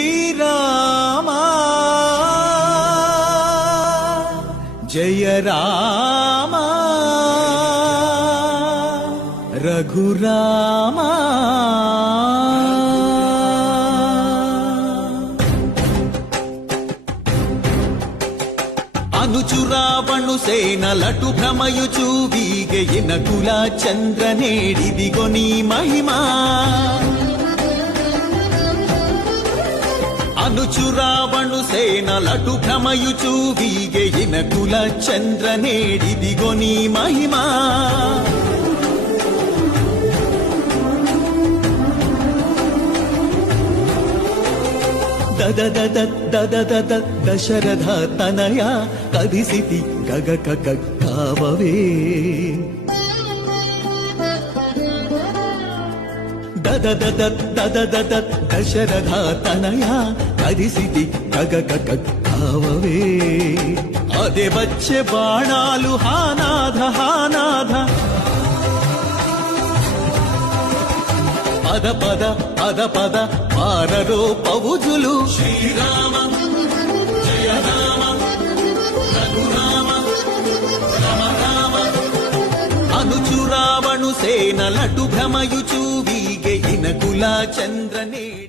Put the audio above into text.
శ్రీరామా జయ రామా రఘురామా అనుచురావణు సేనలటు భ్రమయుచు వీగెయిన కుల చంద్రనేడిదిగో నీ మహిమా అనుచురావణు సేనలటు భ్రమయుచు వీగెయిన కుల చంద్రనేడిదిగో నీ మహిమా దద దశరథ తనయ కదిసితి గగ కావవే దద దశరథ తనయ కదిసితి గగ కావవే అదే వచ్చే బాణాలు హానాథ హానాథ పద పద పద పద పారరో పవుజులు శ్రీరామ జయ రామ రఘురామ రమ రామ అనుచురావణు సేనలటు భ్రమయుచు వీగెయిన కుల చంద్రనే